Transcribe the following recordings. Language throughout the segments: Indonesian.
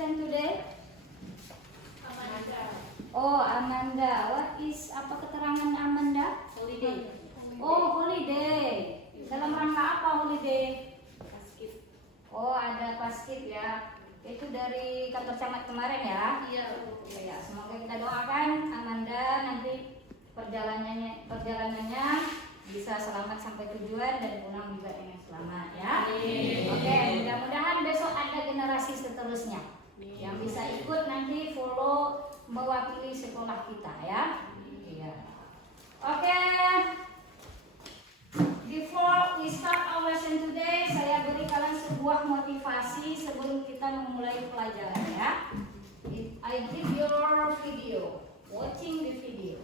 lesson today? Amanda. Oh, Amanda. What is apa keterangan Amanda? Holiday. Oh, holiday. Dalam rangka apa holiday? Paskib. Oh, ada paskib ya. Itu dari kantor camat kemarin ya? Iya. Ya, semoga kita doakan Amanda nanti perjalanannya bisa selamat sampai tujuan dan pulang juga dengan selamat ya. Oke, mudah-mudahan besok ada generasi seterusnya yang bisa ikut nanti follow mewakili sekolah kita ya. Iya. Oke. Before we start our lesson today, saya beri kalian sebuah motivasi sebelum kita memulai pelajaran ya. I give your video, watching the video.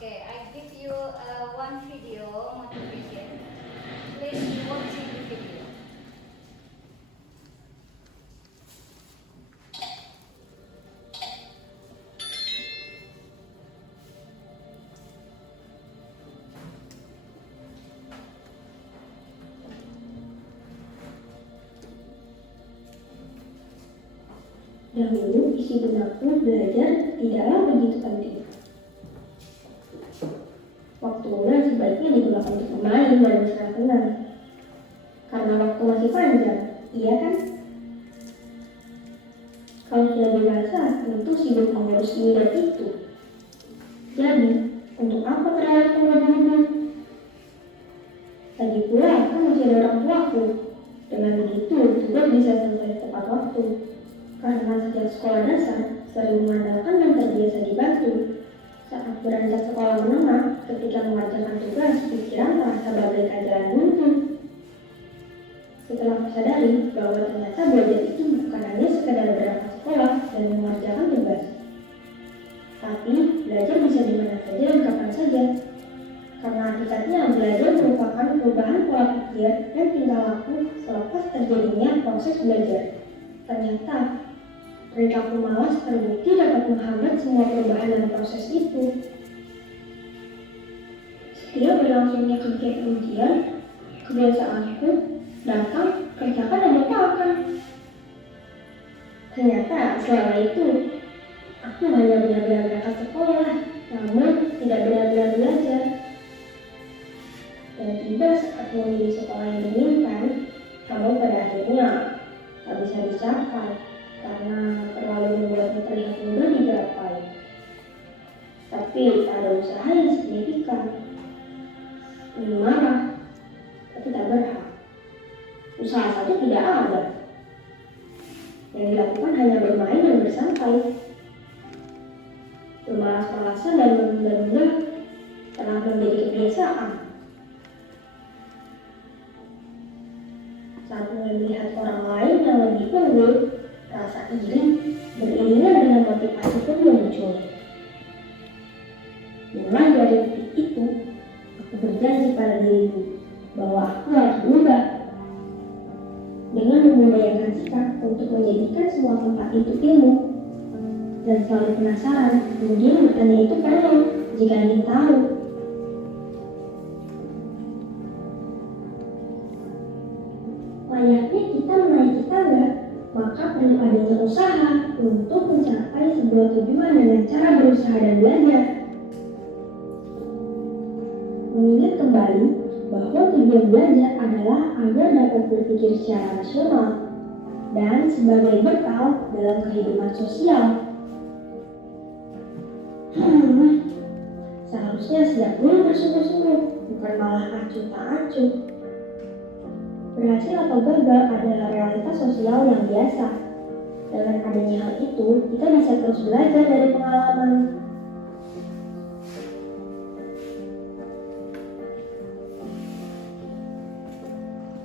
Okay, I give you one video motivation. Please watching the video. Dahulu isi benakku belajar tidaklah begitu penting. Waktu muda sebaiknya digunakan untuk bermain dan bersenang-senang. Karena waktu masih panjang, iya kan? Kalau sudah dewasa, tentu sibuk mengurus ini dan itu. Jadi, untuk apa terlalu tunggu-tunggu? Lagi pula, kan masih ada orang tuaku. Dengan begitu, tugas bisa selesai tepat waktu. Karena sejak sekolah dasar, sering mengandalkan dan terbiasa dibantu. Saat beranjak sekolah menengah, ketika mengerjakan tugas, pikiran terasa bagaikan jalan buntu. Setelah kusadari bahwa ternyata belajar itu bukan hanya sekedar berangkat sekolah dan mengerjakan tugas, tapi belajar bisa di mana saja dan kapan saja. Karena hakikatnya belajar merupakan perubahan pola pikir dan tingkah laku selepas terjadinya proses belajar. Ternyata perilaku malas terbukti dapat menghambat semua perubahan dalam proses itu. Setiap berlangsungnya kegiatan ujian, kebiasaanku datang, kerjakan dan lupakan. Ternyata selama itu aku hanya benar-benar berangkat sekolah, namun tidak benar-benar belajar. Dan tiba saat memilih sekolah yang diinginkan, namun pada akhirnya tak bisa dicapai karena terlalu membuatnya terlihat mudah digapai. Tapi ada usaha yang signifikan. Ini marah, tapi tak berhak. Usaha saja tidak ada. Yang dilakukan hanya bermain dan bersantai. Bermalas-malasan dan menunda-nunda telah menjadi kebiasaan. Saat melihat orang lain yang lebih unggul, rasa iri beriringan dengan motivasi pun muncul. Mulai dari detik itu, aku berjanji pada diriku bahwa aku harus berubah. Dengan memudahkan sikap untuk menjadikan semua tempat itu ilmu, dan selalu penasaran, kemudian bertanya itu perlu jika ingin tahu. Layaknya kita menaiki tangga, maka perlu adanya usaha untuk mencapai sebuah tujuan dengan cara berusaha dan belajar. Mengingat kembali bahwa tujuan belajar adalah agar dapat berpikir secara rasional dan sebagai bekal dalam kehidupan sosial. Seharusnya sejak dulu bersungguh-sungguh, bukan malah acuh tak acuh. Berhasil atau gagal adalah realitas sosial yang biasa. Dengan adanya hal itu, kita bisa terus belajar dari pengalaman.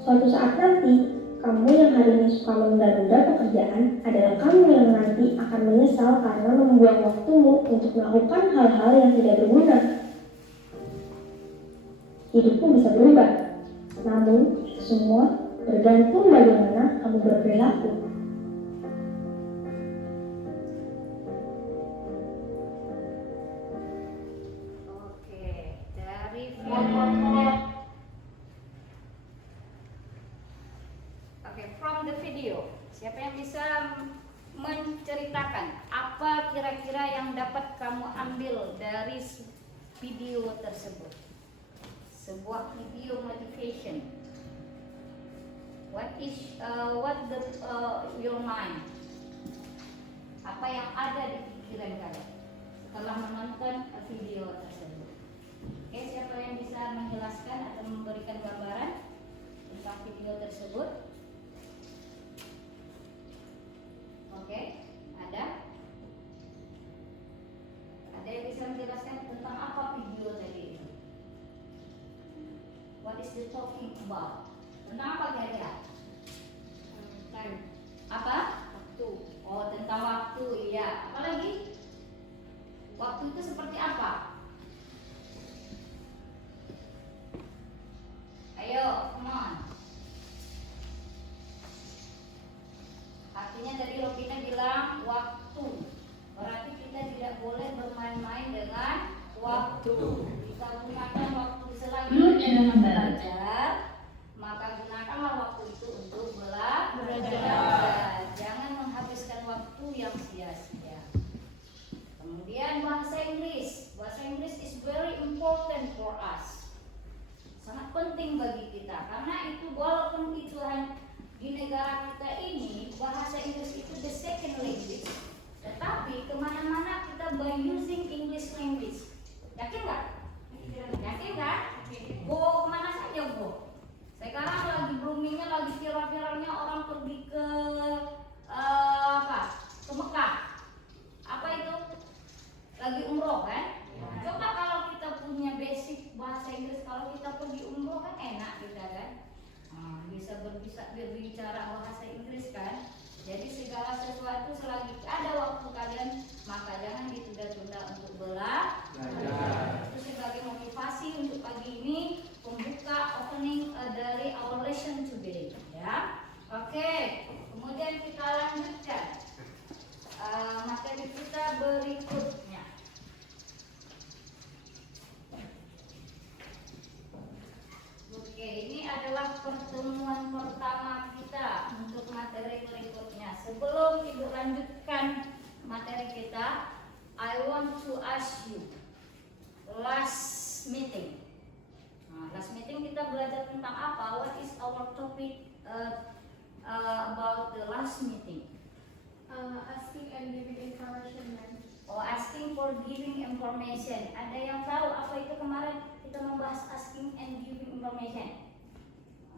Suatu saat nanti, kamu yang hari ini suka menunda-nunda pekerjaan adalah kamu yang nanti akan menyesal karena membuang waktumu untuk melakukan hal-hal yang tidak berguna. Hidupmu bisa berubah, namun semua bergantung bagaimana kamu berperilaku. dapat kamu ambil dari video tersebut? Sebuah video motivation. What your mind? Apa yang ada di pikiran kalian setelah menonton video tersebut? Oke, siapa yang bisa menjelaskan atau memberikan gambaran tentang video tersebut? Oke, ada? Ada yang bisa menjelaskan tentang apa video tadi itu? What is the talking about? Tentang apa kira-kira? Time. Apa? Waktu. Oh, tentang waktu, iya. Apa lagi? Waktu itu seperti apa? Ayo, come on. Artinya tadi Ropina bilang waktu. Berarti kita tidak boleh bermain-main dengan waktu. Kita gunakan waktu selagi belajar, maka gunakanlah waktu itu untuk belajar. Jangan menghabiskan waktu yang sia-sia. Kemudian bahasa Inggris. Bahasa Inggris is very important for us. Sangat penting bagi kita karena itu walaupun itu di negara kita ini bahasa Inggris itu the second language, tetapi kemana-mana kita by using English language. Yakin nggak? Yakin kan? Go kemana saja go. Sekarang lagi boomingnya, lagi viral-viralnya orang pergi ke ke Mekah. Apa itu? Lagi umroh kan? Coba kalau kita punya basic bahasa Inggris, kalau kita pergi umroh kan enak kita kan? Bisa berbicara bahasa Inggris kan? Jadi segala sesuatu selagi ada waktu kalian, maka jangan ditunda-tunda untuk belajar. Itu sebagai motivasi untuk pagi ini membuka opening dari our lesson today, ya. Oke, kemudian kita lanjutkan materi kita berikutnya. Oke, ini adalah pertemuan pertama kita untuk materi berikutnya. Sebelum Ibu lanjutkan materi kita, I want to ask you last meeting. Last meeting kita belajar tentang apa? What is our topic about the last meeting? Asking and giving information. Oh, asking for giving information. Ada yang tahu apa itu kemarin kita membahas asking and giving information?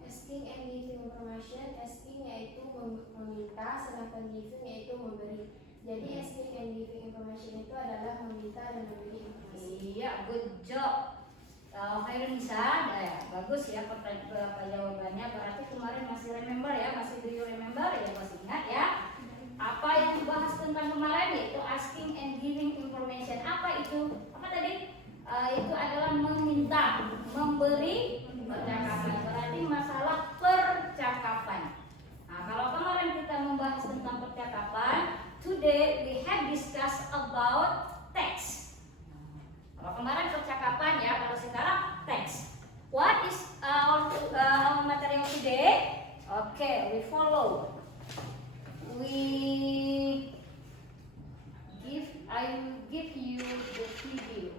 Asking and giving information. Asking yaitu meminta, sedangkan giving yaitu memberi. Jadi asking and giving information itu adalah meminta dan memberi informasi. Iya, good job. Khairun bisa, ya, bagus ya pertanyaan jawabannya. Berarti kemarin masih remember ya, masih do you remember ya, masih ingat ya. Apa yang dibahas tentang kemarin yaitu asking and giving information. Apa itu? Apa tadi? Itu adalah meminta, memberi percakapan. Berarti masalah percakapan. Nah, kalau kemarin kita membahas tentang percakapan, today we have discussed about text. Kalau kemarin percakapan ya, kalau sekarang text. What is our material today? Okay, we follow. I will give you the video.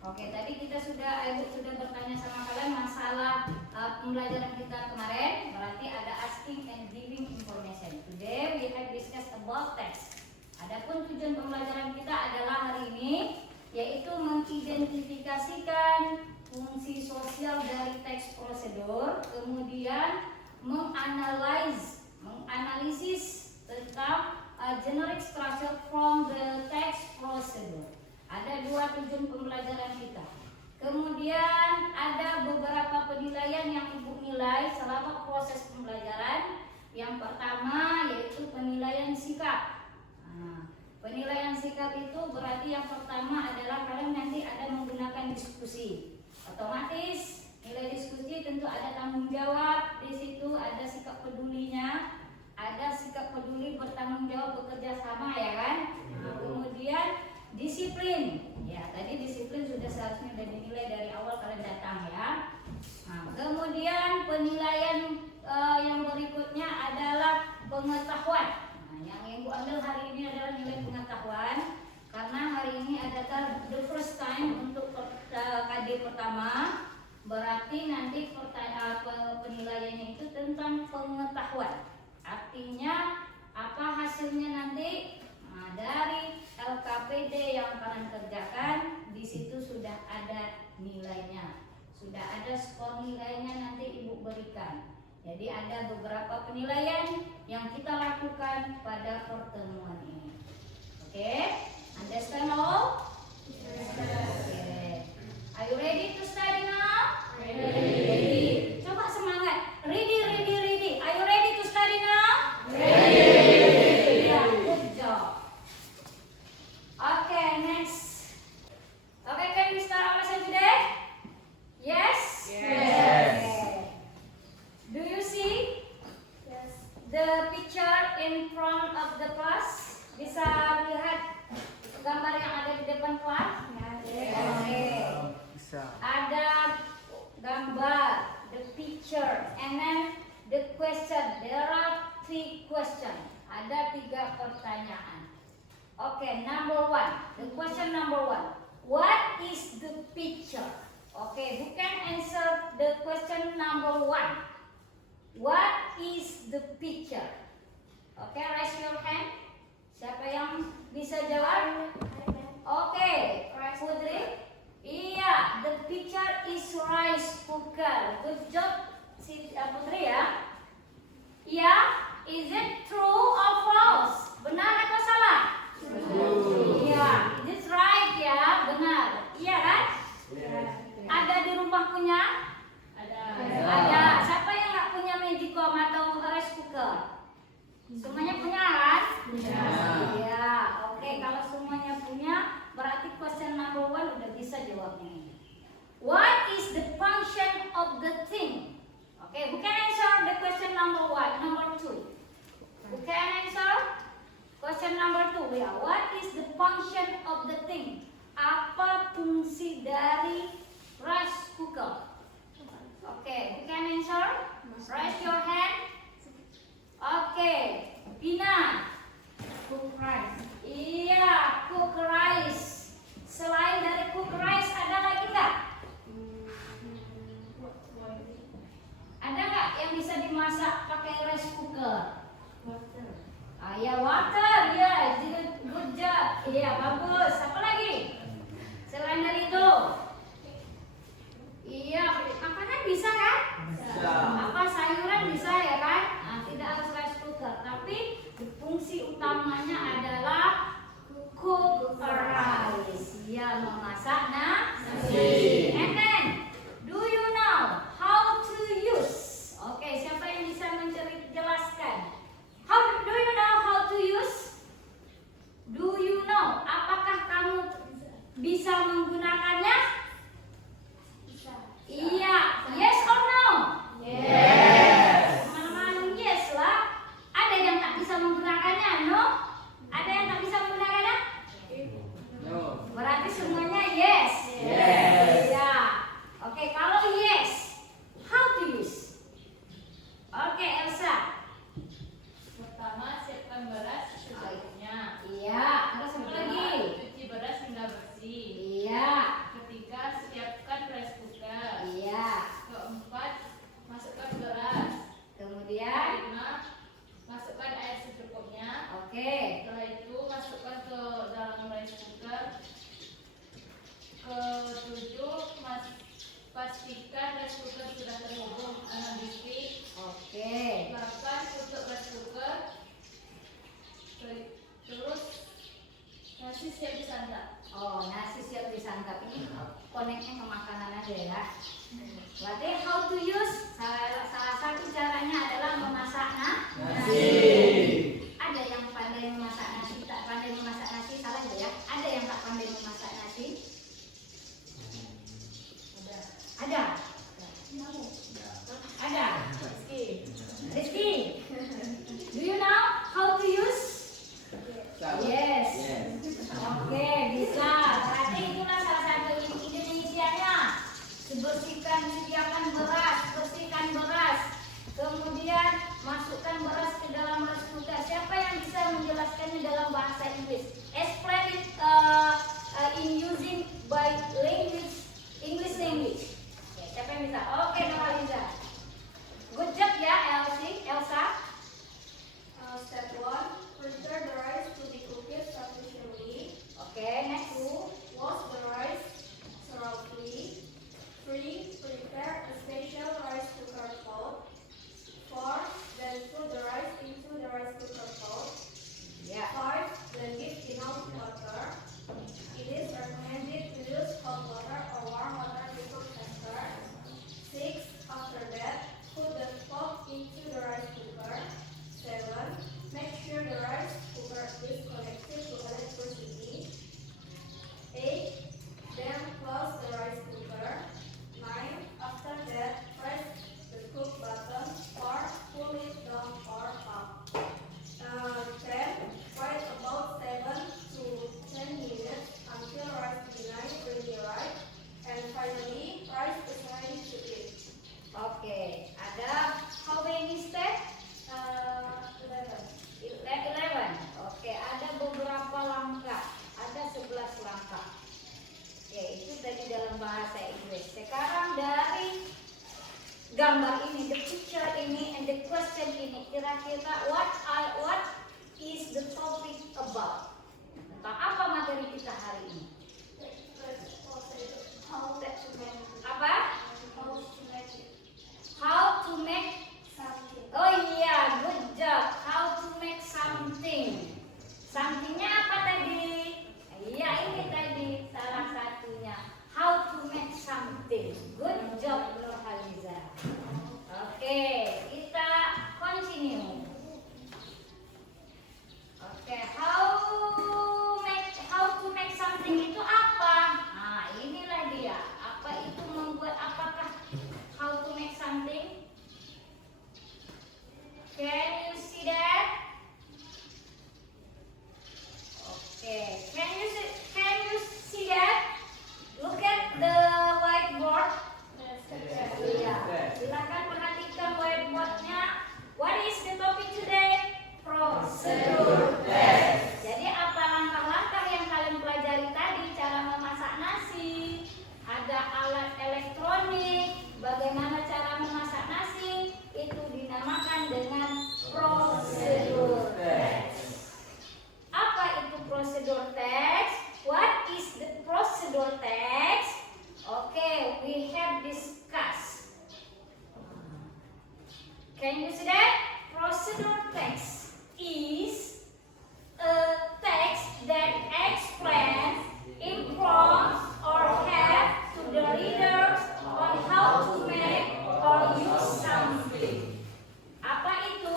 Oke, tadi kita Ibu sudah bertanya sama kalian masalah pembelajaran kita kemarin. Berarti ada asking and giving information. Today we have discussed about text. Adapun tujuan pembelajaran kita adalah hari ini yaitu mengidentifikasikan fungsi sosial dari teks prosedur, kemudian menganalisis tentang generic structure from the text procedure. Ada dua tujuan pembelajaran kita. Kemudian ada beberapa penilaian yang Ibu nilai selama proses pembelajaran. Yang pertama yaitu penilaian sikap. Penilaian sikap itu berarti yang pertama adalah kalian nanti ada menggunakan diskusi. Otomatis nilai diskusi tentu ada tanggung jawab, di situ ada sikap pedulinya, ada sikap peduli bertanggung jawab bekerja sama ya kan. Kemudian disiplin, ya tadi disiplin sudah seharusnya sudah dinilai dari awal kalian datang ya. Kemudian penilaian yang berikutnya adalah pengetahuan. Yang Ibu ambil hari ini adalah nilai pengetahuan, karena hari ini adalah the first time untuk KD pertama. Berarti nanti penilaiannya itu tentang pengetahuan. Artinya apa hasilnya nanti? Nah, dari LKPD yang kalian kerjakan, di situ sudah ada nilainya, sudah ada skor nilainya nanti Ibu berikan. Jadi ada beberapa penilaian yang kita lakukan pada pertemuan ini. Oke, understand all? Okay. Are you ready to study now? Ready. Coba semangat. Ready. Are you ready to study now? Ready. Yeah, good job. Okay, next. Okay, can we start our lesson today? Yes? Yes. Okay. Do you see Yes. the picture in front of the class? Bisa lihat gambar yang ada di depan kelas? Oke. Bisa. Ada gambar, the picture, and then the question. There are 3 questions. Ada 3 pertanyaan. Okay, number 1. The question number 1. What is the picture? Okay, who can answer the question number 1? What is the picture? Okay, raise your hand. Siapa yang bisa jawab? Okay, Putri. Iya, the picture is rice cooker. Good job, Putri ya. Iya, is it true or false? Benar atau salah? Iya, is it right ya? Benar. Iya kan? Ada di rumah punya? Ada. Siapa yang nggak punya magicom atau rice cooker? Semuanya punya kan? Iya. Oke, kalau semuanya punya, berarti question number 1 udah bisa jawabnya ini. What is the function of the thing? Okay, who can answer the question number 1, number 2? Who can answer? Question number 2, ya. What is the function of the thing? Apa fungsi dari rice cooker? Okay, who can answer? Raise your hand. Okay, Pina. Cook rice. Iya, cook rice. Selain dari cook rice, ada lagi nggak? Ada nggak yang bisa dimasak pakai rice cooker? Water. Ya water, ya, good job. Iya, bagus. Apa lagi? Selain dari itu? Iya, makanan bisa kan? Bisa. Apa sayuran bisa ya kan? Nah, tidak harus rice cooker, tapi fungsi utamanya adalah cook rice. Ya, memasak nasi. And then, do you know how to use? Oke, siapa yang bisa menjelaskan? Do you know how to use? Do you know? Apakah kamu bisa menggunakannya? Bisa. Iya, yes or no? Yes. Teman-teman, yes lah. Ada yang tak bisa menggunakannya, no? Ada yang tak bisa menggunakannya? No. Berarti semuanya yes. Yes. Ya. Oke, kalau yes, how to use? Oke, Elsa. Pertama, siapkan beras secukupnya. Iya. Terus apa lagi? Cuci beras hingga bersih. Iya. Ketiga, siapkan rice cooker. Iya. Keempat, masukkan beras. Kemudian, Kelima, masukkan air secukupnya. oke. Setelah itu, masukkan ke dalam rice cooker. Ketujuh, pastikan rice cooker sudah terhubung dengan listrik. Oke. 8, tutup rice cooker. Terus nasi siap disantap. Oh, nasi siap disantap. Ini koneknya ke makanan aja ya. Berarti how to use? Salah satu caranya adalah memasak nasi. Ada yang pandai memasak nasi, tak pandai memasak nasi, salah nggak ya? Ada yang tak pandai memasak nasi? Ada. Ada. Rizky, do you know how to use? Yes. Oke, bisa. Berarti itulah salah satu Indonesianya. Sediakan beras, bersihkan beras. Kemudian masukkan beras ke dalam rice cooker. Siapa yang bisa dalam bahasa Inggris. Sekarang dari gambar ini, the picture ini, and the question ini, kira-kira what is the topic about? Tentang apa materi kita hari ini? Apa? How to make something. Oh iya, good job. How to make something. Somethingnya apa tadi? Iya, ini tadi salah satunya. How to make something. Good job, Nurhaliza. Oke, kita continue. Oke, how to make something itu apa? Nah, inilah dia. Apa itu membuat, apakah how to make something? Can you see that? Okay, can you see that? Look at the whiteboard. Iya, silakan perhatikan whiteboardnya. What is the topic today? Prosedur test. Jadi apa langkah-langkah yang kalian pelajari tadi? Cara memasak nasi, ada alat elektronik, bagaimana cara memasak nasi, itu dinamakan dengan prosedur test. Apa itu prosedur test? What is the prosedur test? Okay, we have discussed. Can you see that? Prosedur text is a text that explains, informs, or helps to the readers on how to make or use something. Apa itu?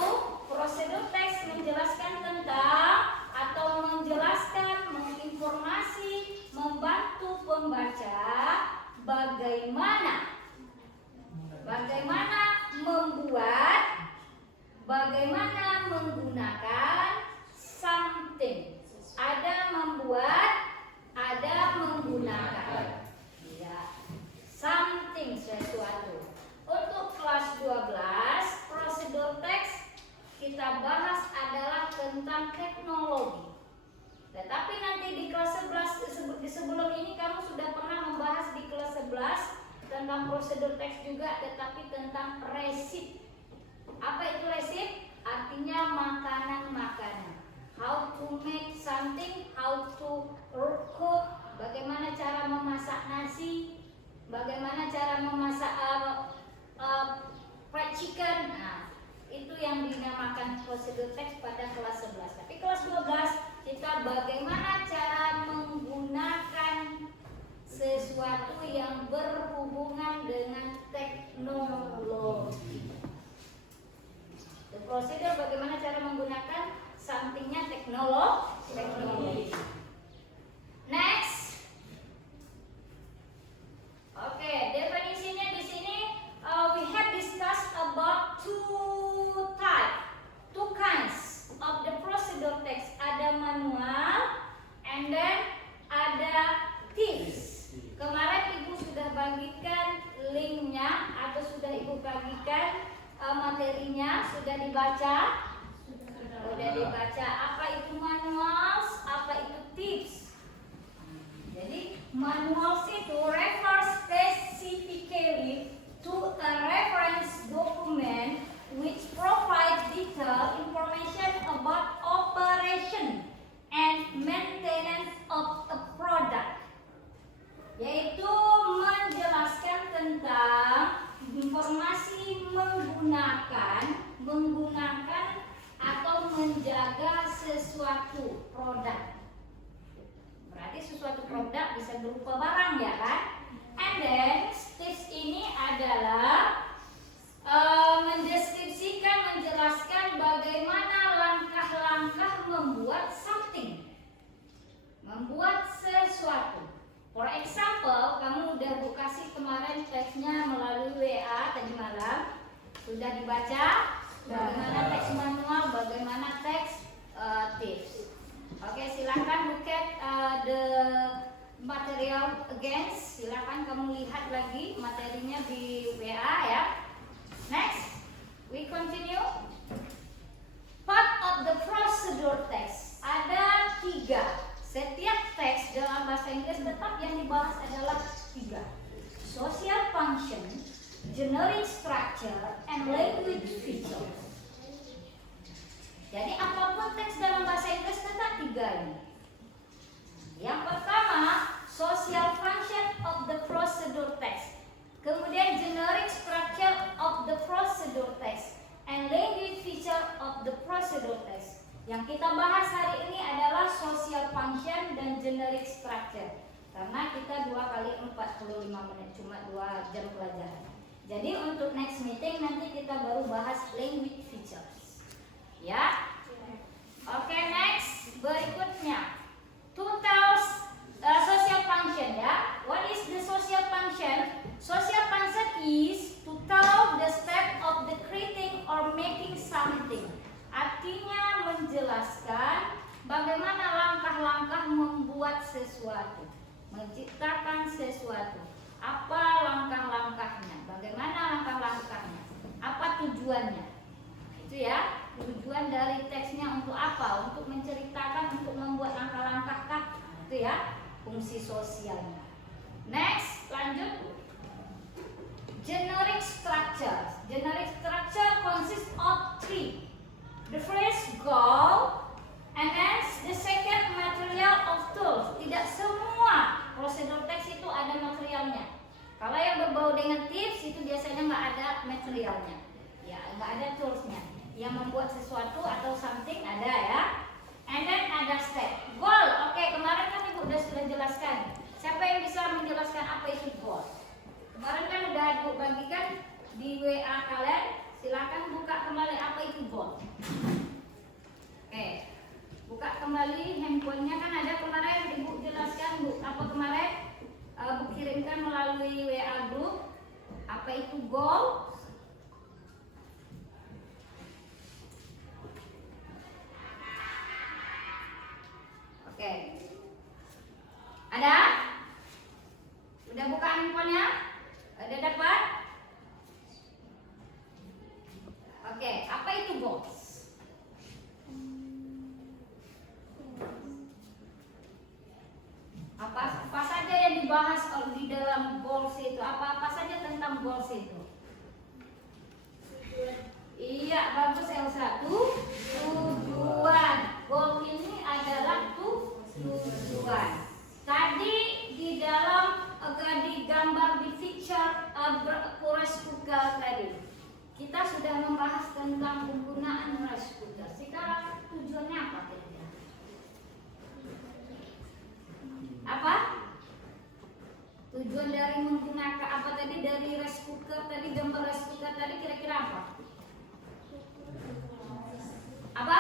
Prosedur teks menjelaskan tentang atau menjelaskan, menginformasi, membantu pembaca bagaimana membuat, bagaimana menggunakan something. Ada membuat, ada menggunakan. Ya, something, sesuatu. Untuk kelas 12, prosedur teks kita bahas adalah tentang teknologi. Tetapi nanti di kelas 11, sebelum ini kamu sudah pernah membahas di kelas 11 tentang prosedur teks juga, tetapi tentang resep. Apa itu resep? Artinya makanan-makanan. How to make something, how to cook, bagaimana cara memasak nasi, bagaimana cara memasak fried chicken. Nah, itu yang dinamakan prosedur teks pada kelas 11. Tapi kelas 12 kita bagaimana cara menggunakan sesuatu yang berhubungan dengan teknologi. The procedure bagaimana cara menggunakan somethingnya teknologi. Next. Oke, definisinya di sini we have discussed about two kinds of the procedure text. Ada manual and then ada tips. Kemarin Ibu sudah bagikan linknya atau sudah Ibu bagikan materinya, sudah dibaca? Sudah dibaca. Apa itu manuals? Apa itu tips? Jadi manuals itu refers specifically to a reference document which provides detailed information about operation and maintenance of a product. Yaitu menjelaskan tentang informasi menggunakan atau menjaga sesuatu produk. Berarti sesuatu produk bisa berupa barang, ya kan? And then tips ini adalah mendeskripsikan, menjelaskan bagaimana langkah-langkah membuat something, membuat sesuatu. For example, kamu udah kasih kemarin teksnya melalui WA tadi malam, sudah dibaca bagaimana teks manual, bagaimana teks tips. Oke, silakan look at the material again. Silakan kamu lihat lagi materinya di WA ya. Next, we continue. Part of the procedure text ada 3. Setiap teks dalam bahasa Inggris tetap yang dibahas adalah 3. Social function, generic structure, and language features. Jadi apapun teks dalam bahasa Inggris tetap 3 ini. Yang pertama, social function of the procedure text. Kemudian generic structure of the procedure text and language feature of the procedure text. Yang kita bahas hari ini adalah social function dan generic structure. Karena kita 2 kali 45 menit, cuma 2 jam pelajaran. Jadi untuk next meeting nanti kita baru bahas language features. Ya. Oke, next berikutnya. Social function ya. What is the social function? Social function is to tell the step of the creating or making something. Artinya menjelaskan bagaimana langkah-langkah membuat sesuatu, menciptakan sesuatu. Apa langkah-langkahnya? Bagaimana langkah-langkahnya? Apa tujuannya? Itu ya. Tujuan dari teksnya untuk apa? Untuk menceritakan, untuk membuat langkah-langkah kah? Itu ya. Fungsi sosialnya. Next, lanjut. Generic structure. Generic structure consists of 3. The first goal, and then the second material of tools. Tidak semua prosedur teks itu ada materialnya. Kalau yang berbau dengan tips itu biasanya nggak ada materialnya. Ya, nggak ada toolsnya. Yang membuat sesuatu atau something ada ya. And then ada step. Goal. Oke, kemarin kan Ibu sudah jelaskan. Siapa yang bisa menjelaskan apa itu goal? Kemarin kan udah Ibu bagikan di WA kalian. Silakan buka kembali apa itu goal. Oke. Buka kembali handphonenya, kan ada kemarin Ibu jelaskan Bu, apa kemarin Bu kirimkan melalui WA group apa itu goal. Oke. Ada? Udah buka handphonenya? Ada dapat? Oke, apa itu goals? Apa saja yang dibahas di dalam goals itu? Apa saja tentang goals itu? Iya, bagus Elsa. Tujuan. Goal ini adalah tujuan. Tadi di dalam di gambar di picture rice cooker tadi kita sudah membahas tentang penggunaan rice cooker. Sekarang tujuannya apa kira-kira? Apa? Tujuan dari menggunakan apa tadi, dari rice cooker tadi, gambar rice cooker tadi kira-kira apa? Apa?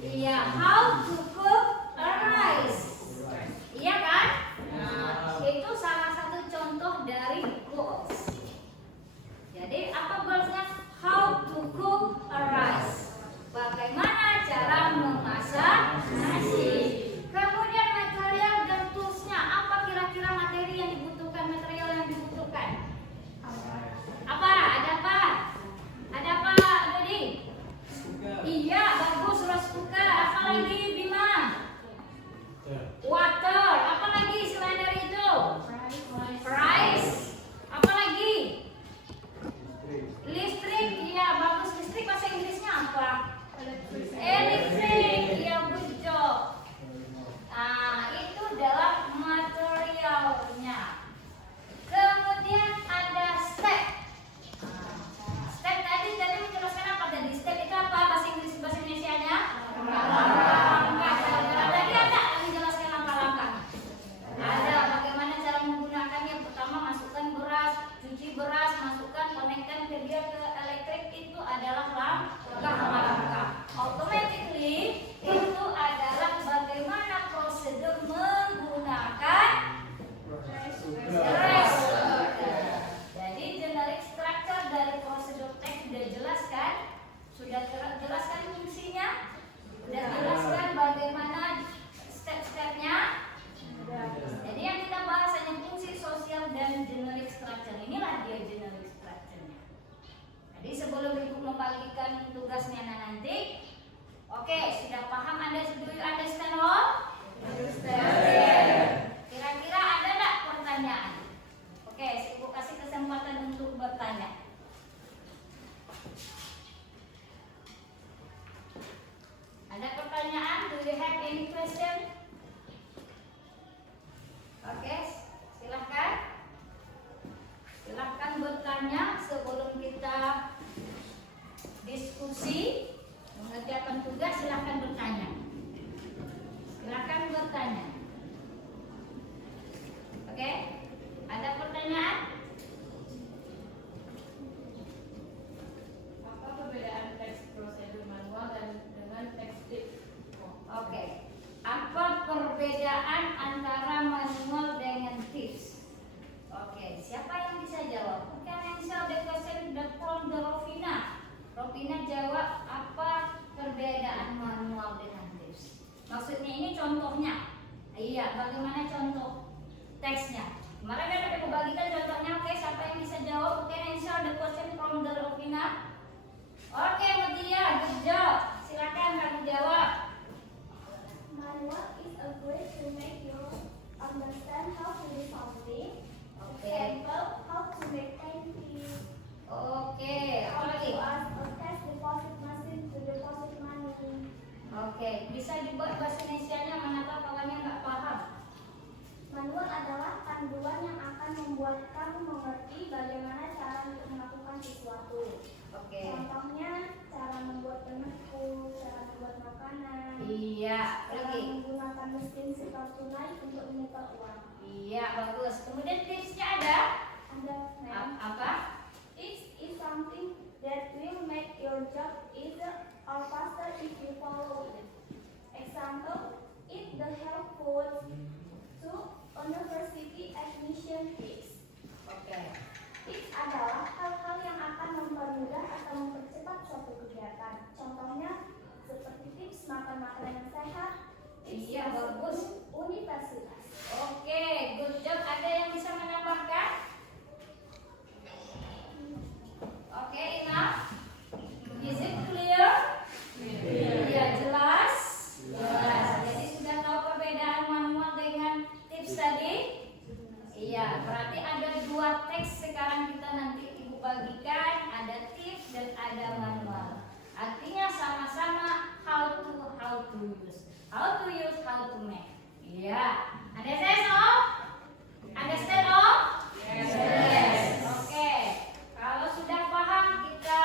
Iya, how to cook a rice. Iya kan? Nah, itu salah satu contoh dari goals. Jadi apa goalsnya? How to cook a rice. Bagaimana cara memasak nasi. Kemudian material dan toolsnya. Apa kira-kira materi yang dibutuhkan, material yang dibutuhkan? Apa? Ada apa? Ada apa, Dodi? Iya, bagus rice cooker. Apa lagi, Bima? mana contoh teksnya. Kemarin kan ada membagikan contohnya. Oke, siapa yang bisa jawab? Oke, answer the question from the Rufina. Oke, Mutia, good job. Silakan kamu jawab. Manual is a way to make you understand how to do something. Oke. Example, how to make painting. Oke, apa How lagi? to ask a cash deposit machine to deposit money. Oke, bisa dibuat bahasa Indonesianya, manakah kawannya nggak paham? Manual adalah panduan yang akan membuat kamu mengerti bagaimana cara untuk melakukan sesuatu. Oke. Contohnya, cara membuat penekuk, cara membuat makanan, Iya, cara lagi. menggunakan mesin setor tunai untuk menyetor uang. Iya, bagus. Kemudian tipsnya ada? Ada Apa? It is something that will make your job easier or faster if you follow it. Example, eat the health food to university admission tips. Oke. Tips adalah hal-hal yang akan mempermudah atau mempercepat suatu kegiatan. Contohnya seperti tips makan makanan yang sehat, tips Iya, masuk bagus. universitas. Oke, good job. Ada yang bisa menambahkan? Oke, enough. Is it clear? Iya, jelas? Jelas. Jadi sudah tahu perbedaan manual dengan tips tadi? Iya, berarti ada dua teks sekarang kita nanti ibu bagikan, ada tips dan ada manual. Artinya sama-sama how to use, how to make. Iya, understand all? Understand all? Yes. Oke, kalau sudah paham kita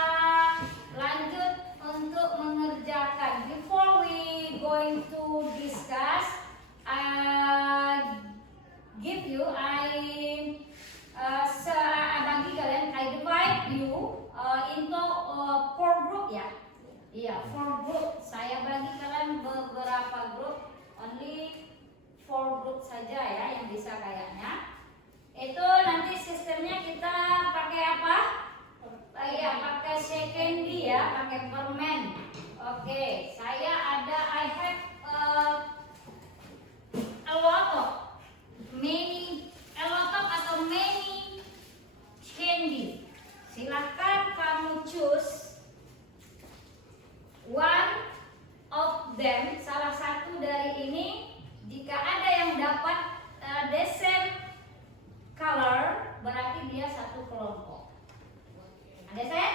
lanjut untuk mengerjakan. Before we going to discuss, bagi kalian, I divide you into 4 group ya. Iya, 4 group. Saya bagi kalian beberapa grup, only 4 group saja ya yang bisa kayaknya. Itu nanti sistemnya kita pakai apa? Ya, pakai secondary ya, pakai permen. Oke, saya ada I have a lot of atau many candy. Silakan kamu choose one of them, salah satu dari ini. Jika ada yang dapat the same color, berarti dia satu kelompok. Ada saya?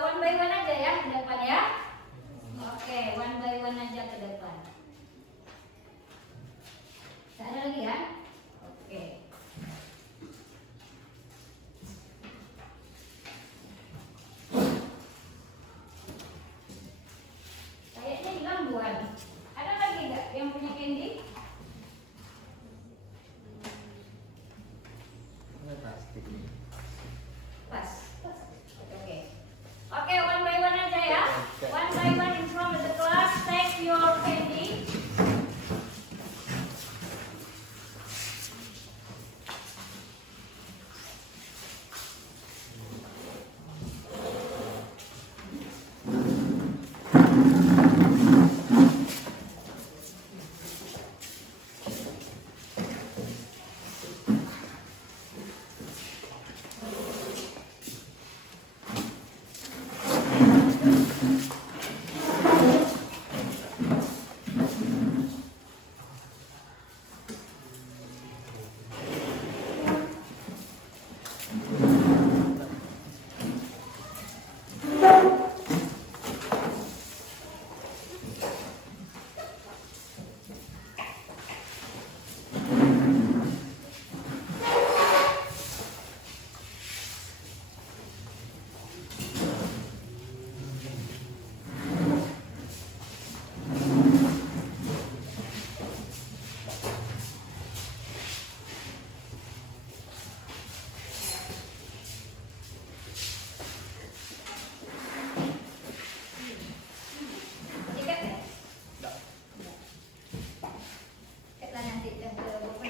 One by one aja ya ke depan ya. Oke, one by one aja ke depan. Gak ada lagi ya? Oke. Kayaknya hilang 2 nih. Ada lagi nggak yang punya candy? Pas. Oke. Oke, one by one aja ya. One by one in front of the class, take your candy. Kita nanti yang ke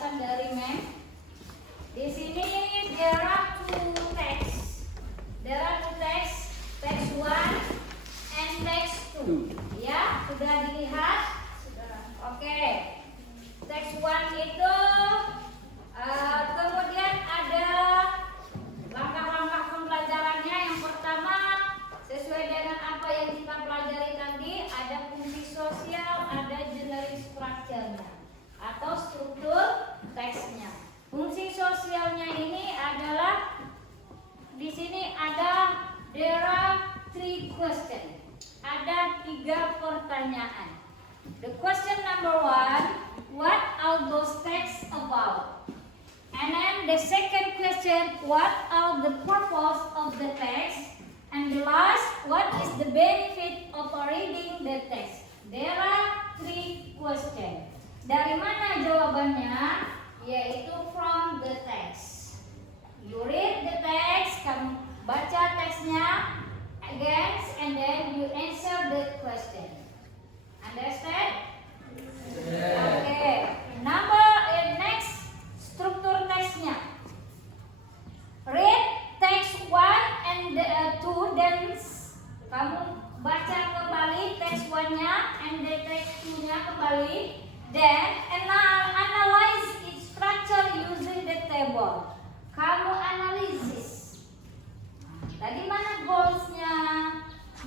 penjelasan dari Mem. Di sini there are two text. There are two text, text 1 and text 2. Ya, sudah dilihat? Oke. Text 1 itu kemudian ada langkah-langkah pembelajarannya. Yang pertama, sesuai dengan apa yang kita pelajari tadi, ada fungsi sosial, ada generic structure-nya atau struktur teksnya. Fungsi sosialnya ini adalah di sini ada there are 3 questions. Ada 3 pertanyaan. The question number 1, what are those texts about? And then the second question, what are the purpose of the text? And the last, what is the benefit of reading the text? There are 3 questions. Dari mana jawabannya? Yaitu from the text. You read the text, kamu baca teksnya again, and then you answer the question. Understand? Okay. Next, struktur teksnya. Read text 1 and 2, then kamu baca kembali text 1-nya and the text 2-nya kembali. Then analyze its structure using the table. Kamu analisis. Tadi mana goals-nya,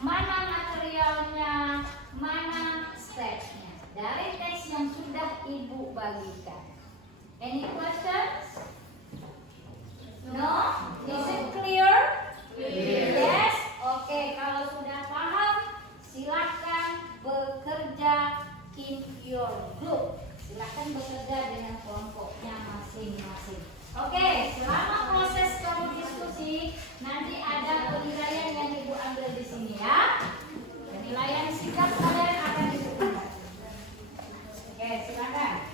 mana materialnya, mana step-nya dari teks yang sudah Ibu bagikan. Any questions? No? Is it clear? Yes? Oke, kalau sudah paham, silakan bekerja in your group. Silakan bekerja dengan kelompoknya masing-masing. Oke, selama proses kamu diskusi, nanti ada penilaian yang Ibu ambil di sini ya. Penilaian sikap kalian akan ditentukan. Oke, silakan.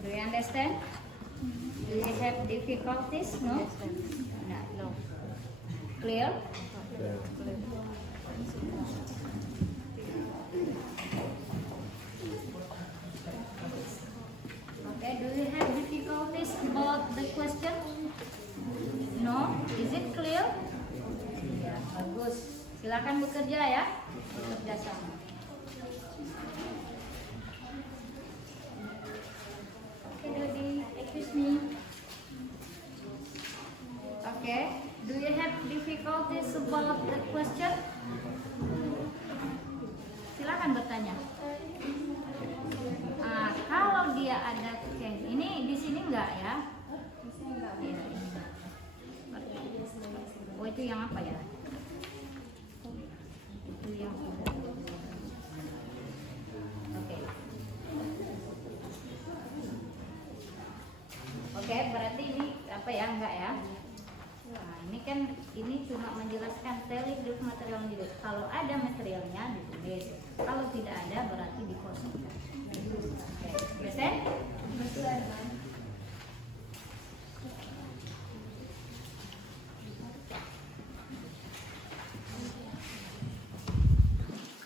Do you understand? Do you have difficulties? No? No. Clear? Okay, do you have difficulties about the question? No? Is it clear? Ya, bagus. Silakan bekerja ya. Bekerja sama. Okay, Dodi, excuse me. Okay, do you have difficulties about the question? Silakan bertanya. Kalau dia ada case, ini di sini enggak ya? Iya, ini. Oh, itu yang apa ya? Itu yang Oke, berarti ini apa ya? Enggak ya? Nah, ini kan ini cuma menjelaskan telling the material needed. Kalau ada materialnya ditulis. Kalau tidak ada berarti dikosongkan. Oke, present?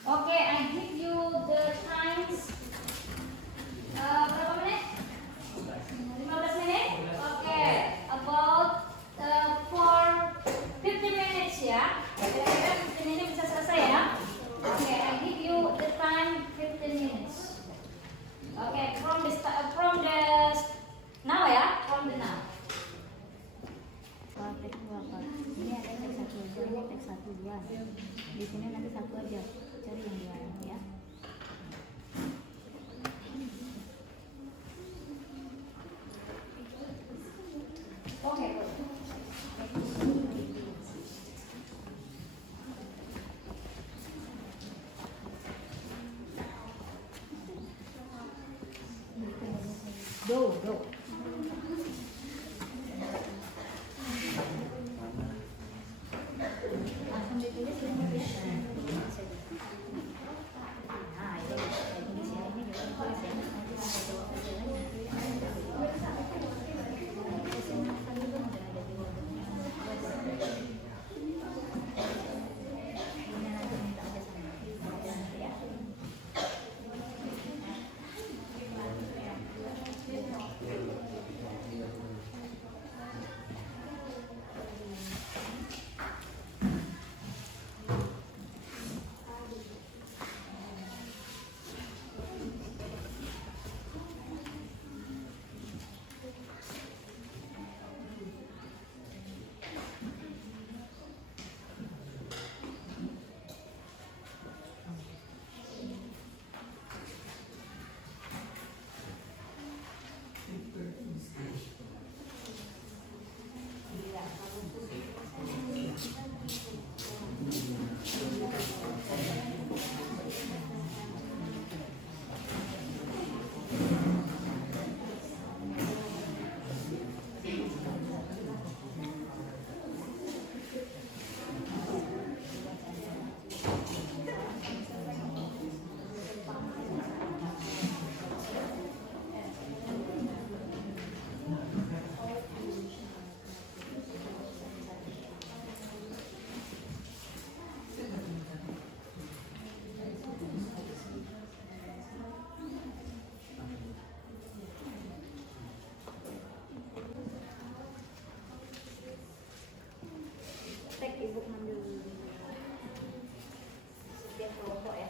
Oke, I give you the times. Berapa menit? 15 menit? Oke, about for 50 minutes ya. Kira-kira 15 menit bisa selesai ya. Oke, I give you the time 15 minutes. Oke, from the now ya, from the now. Teks 2 Pak. Ini ada teks 1 aja, ini teks 1 2. Di sini nanti 1 aja. Cari yang 2 ya. Oke. Ibu ambil dulu. Setiap kelompok ya.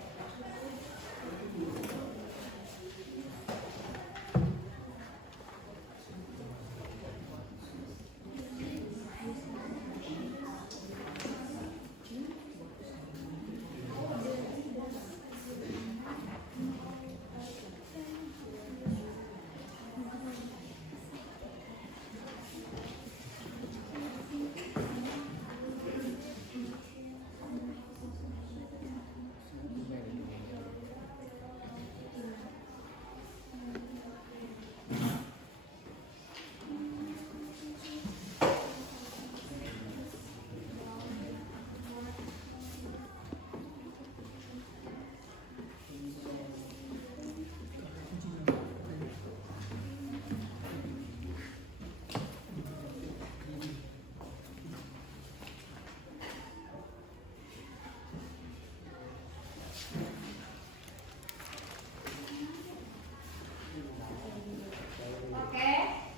Okay,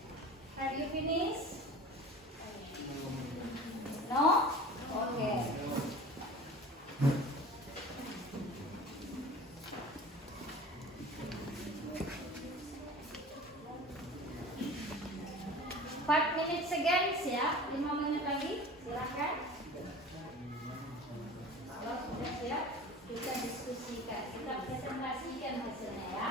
have you finished? No? Okay. Five minutes again ya, 5 menit lagi, silakan. Kalau sudah siap, kita diskusikan, kita presentasikan hasilnya ya.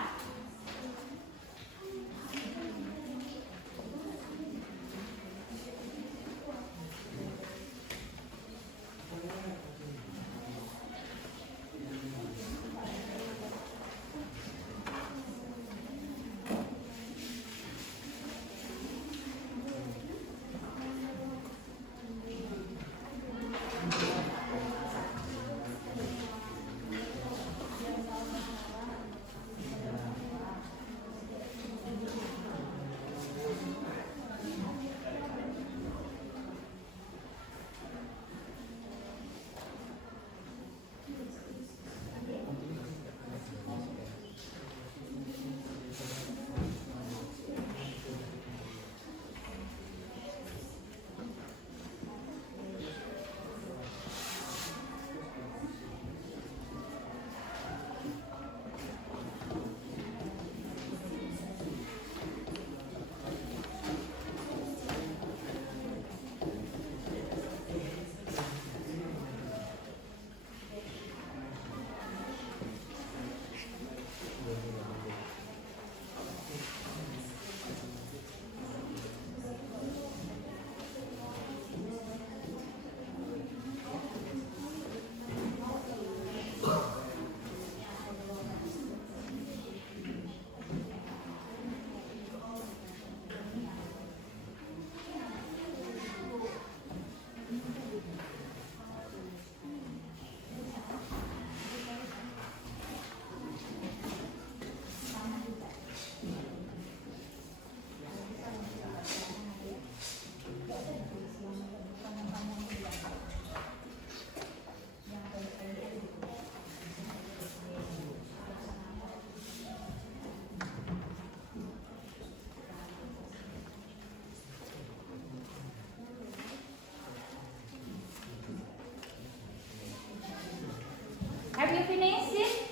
Have you finished it?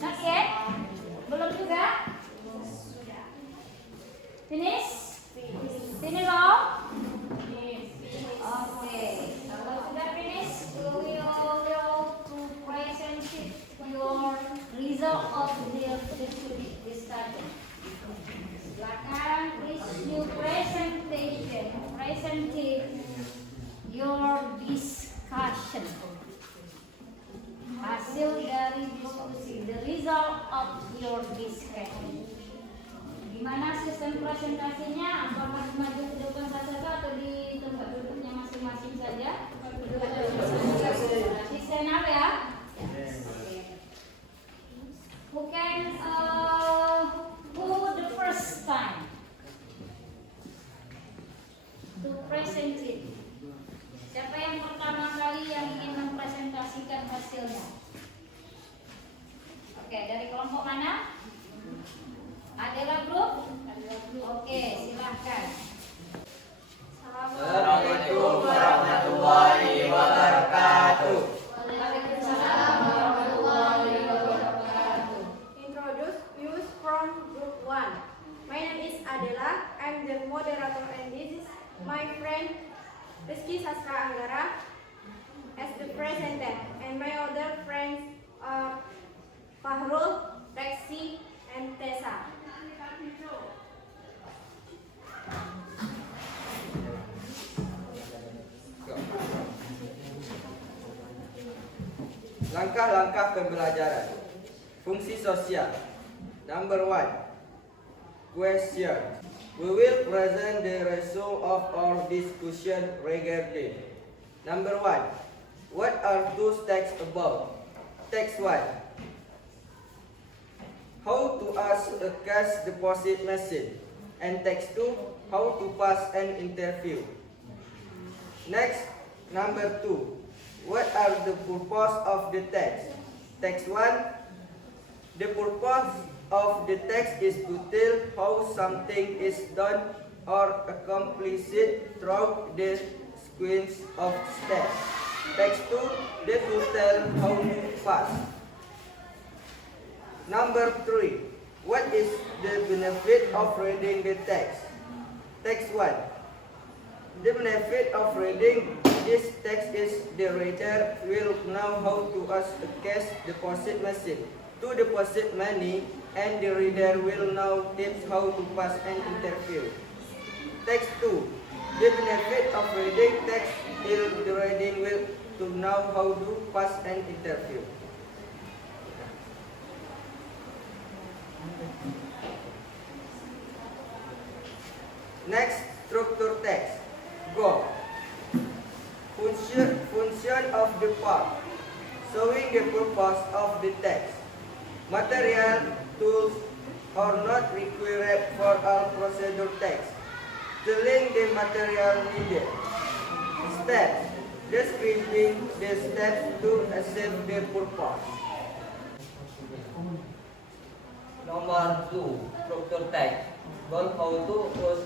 Not yet? Belum juga? Finish? Finish all? Oke. Kalau sudah finish, we will to present your result of the discussion. Silakan, please you presentation, your discussion. Hasil dari diskusi, the result of your discussion. Gimana sistem presentasinya? Apakah maju ke depan saja atau di tempat duduknya masing-masing saja? Stand up ya. Who can who the first time to present it? Siapa yang pertama kali yang ingin mempresentasikan hasilnya? Oke, dari kelompok mana? Adalah grup? Oke, silahkan. Langkah-langkah pembelajaran. Fungsi sosial. Number 1. Question. We will present the result of our discussion regarding. Number 1. What are those texts about? Text 1. How to ask a cash deposit machine. And text 2. How to pass an interview. Next, number 2. What are the purpose of the text? Text 1. The purpose of the text is to tell how something is done or accomplished through the sequence of steps. Text 2. The to tell how to pass. Number 3. What is the benefit of reading the text? Text 1. The benefit of reading this text is the reader will know how to ask a cash deposit machine to deposit money, and the reader will know tips how to pass an interview. Text 2. The benefit of reading text is the reading will to know how to pass an interview. Next, structure text. Go. Function of the part. Showing the purpose of the text. Material, tools are not required for all procedure text. Telling the material needed. Steps. Describing the steps to achieve the purpose. Nomor 2. Structure text. Goal how to use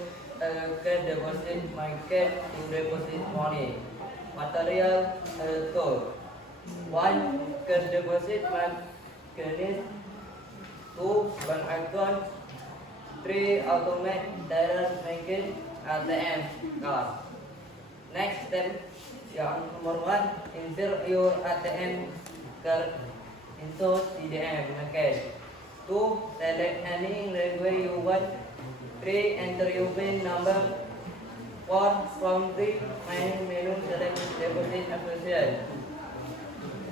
cash deposit my cash to deposit money. Material tool. 1. Cash deposit mechanism. 2. Bank account. 3. Automatic teller machine ATM card. Next step yang nomor 1. Insert your ATM card into CDM machine. 2. Select any language you want. 3. Enter your PIN number. 4. From the main menu select deposit application.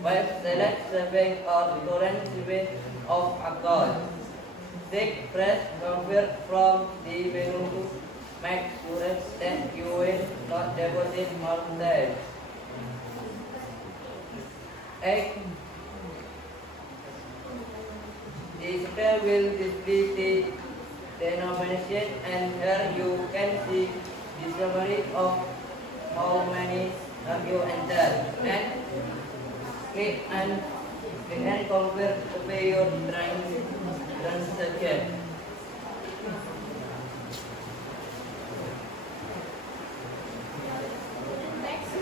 5. Select saving or current saving of account. 6. Press confirm from the menu to make sure that you will not deposit more than 8. The scale will display the denomination, and here you can see the summary of how many you enter. And click and confirm to pay your transaction. Next,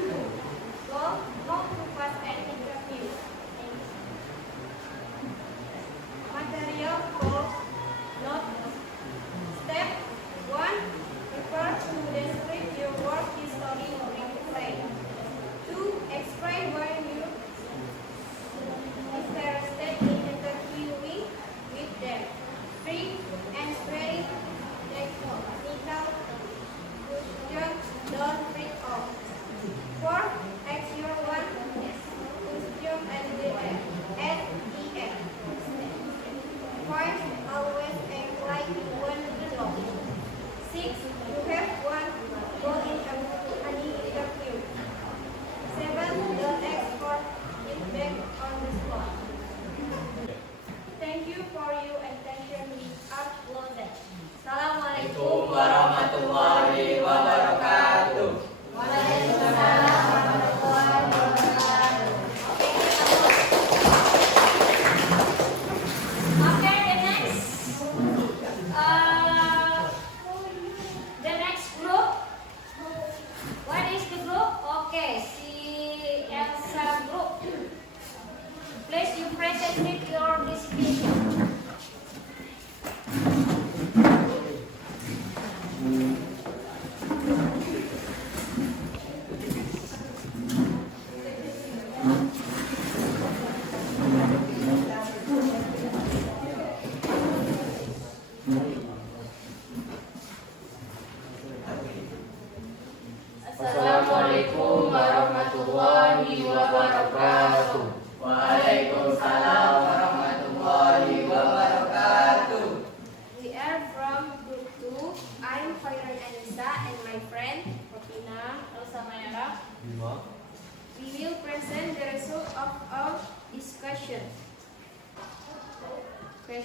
go how to pass an interview. Material goals. Note. Step 1. Refer to describe your work history replay. 2. Explain why you interested in interviewing with them. 3. Answering technical questions. Don't read off. 4. Ask your one question and the end. 5. Always act like you want the job. 6. You have one goal in any interview. 7. Don't ask for feedback on the spot. Thank you for your attention. We are closed. Assalamualaikum warahmatullahi wabarakatuh. Waalaikumsalam warahmatullahi wabarakatuh. Okay, the next group. What is the group? Okay, si Elsa group. Please you present with your description. Assalamualaikum warahmatullahi wabarakatuh. Waalaikumsalam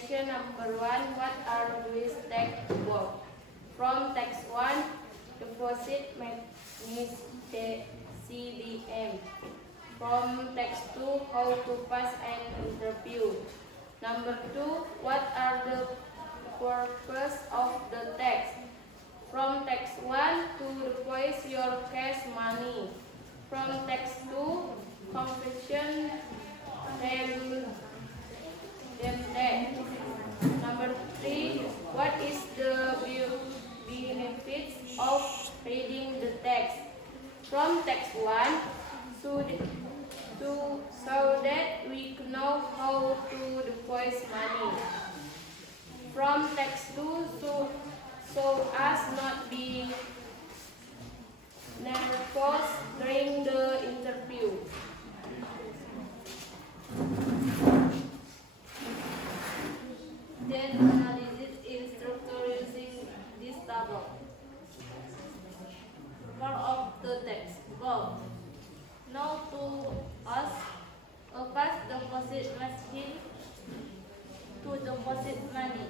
Question number 1. What are these tax about? From text 1, deposit mechanism CDM. From text 2, how to pass an interview. Number 2, what are the purpose of the tax? From text 1, to deposit your cash money. From text 2, confession then tax. Number 3, what is the benefits of reading the text? From text 1, so that we know how to deposit money. From text 2, so as not be nervous during the interview. Then analysis in structure using this table. Part of the text. Goal. Now to us, a cash deposit machine to deposit money.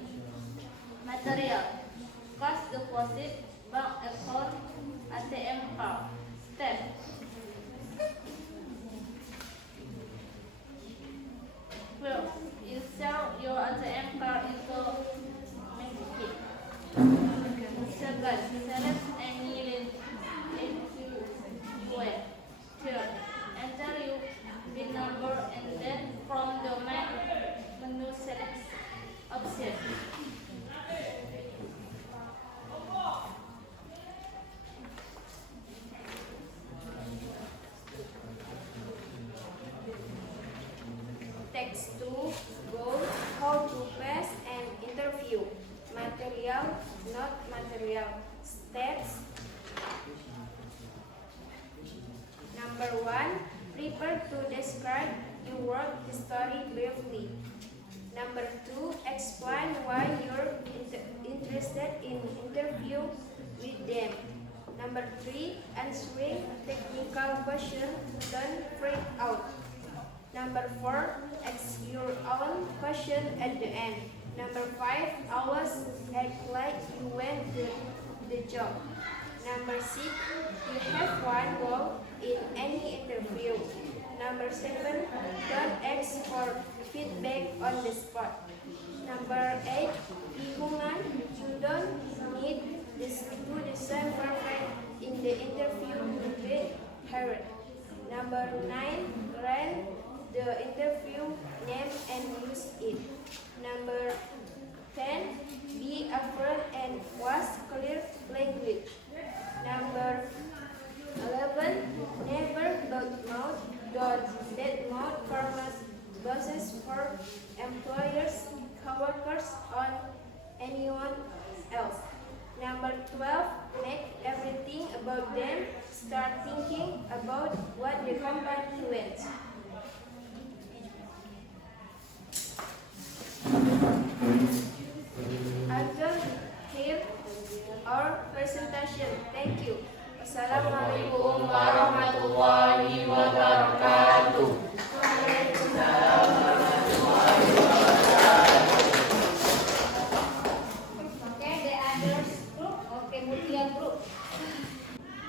Material. Cash deposit, bank account, ATM card. Step. First, insert your ATM card into machine. Second, select any link you want. Third, enter your PIN number and then from the menu select option. Text 2, goal, how to pass an interview. Material, not material. Steps. Number 1, prepare to describe your work history briefly. Number 2, explain why you're interested in interview with them. Number 3, answering technical questions, don't freak out. Number 4, ask your own question at the end. Number 5, always act like you want the job. Number 6, you have one goal in any interview. Number 7, don't ask for feedback on the spot. Number 8, lingkungan, you don't need to design perfect in the interview to get hired. Number 9, learn the interview name and use it. Number 10, be upfront and use clear language. Number 11, never badmouth, badmouth farmers, bosses, for employers, coworkers, or anyone else. Number 12, make everything about them. Start thinking about what the company wants. Until here our presentation. Thank you. Wassalamualaikum warahmatullahi wabarakatuh. Okay, the others group. Okay, Mutia group.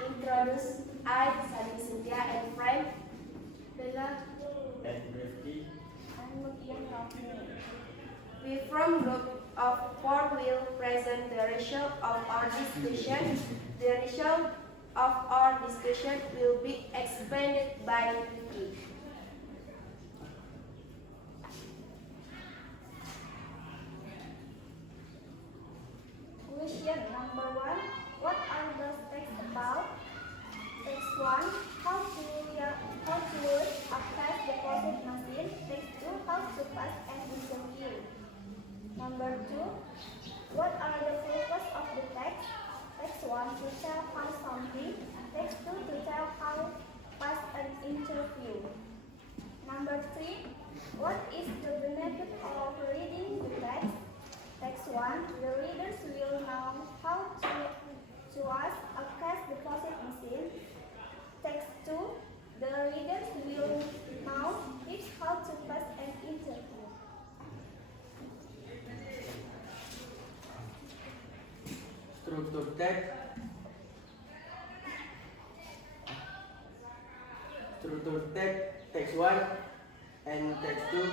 Introduce I, Sari Cynthia, and friend Bella and Rifki. and Mutia Rafni. We from group of 4 will present the result of our discussion. The result of our discussion will be explained by Vicky. Question number 1. What are the texts about? Text 1. How to work a cash deposit machine. Text 2. How to pass an interview. Number 2. What are the purpose of the text? Text 1 to tell how something. Text 2 to tell how pass an interview. Number 3. What is the benefit of reading the text? Text 1. The readers will know how to ask a cash deposit machine. Text 2. The readers will know tips how to pass an interview. structure text. Text 1 and text 2,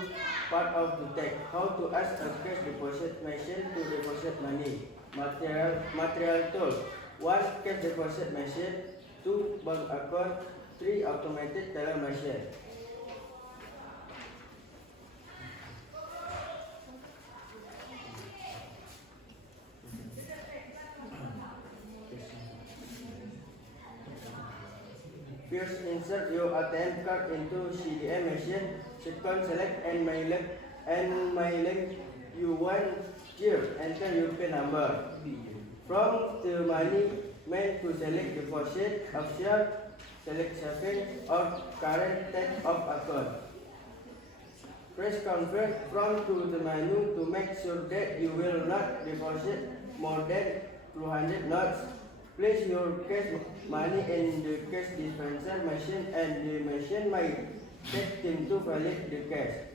part of the text. How to ask a cash deposit machine to deposit money. Material tool. 1. Cash deposit machine. 2. Bank account. 3. Automatic teller machine. First, insert your ATM card into CDM machine. Second, select and mailing you want here. Enter your PIN number. From the money meant to select deposit, option, select saving or current type of account. Press confirm from to the menu to make sure that you will not deposit more than 200 notes. Place your cash money in the cash dispenser machine and the machine may take time to validate the cash.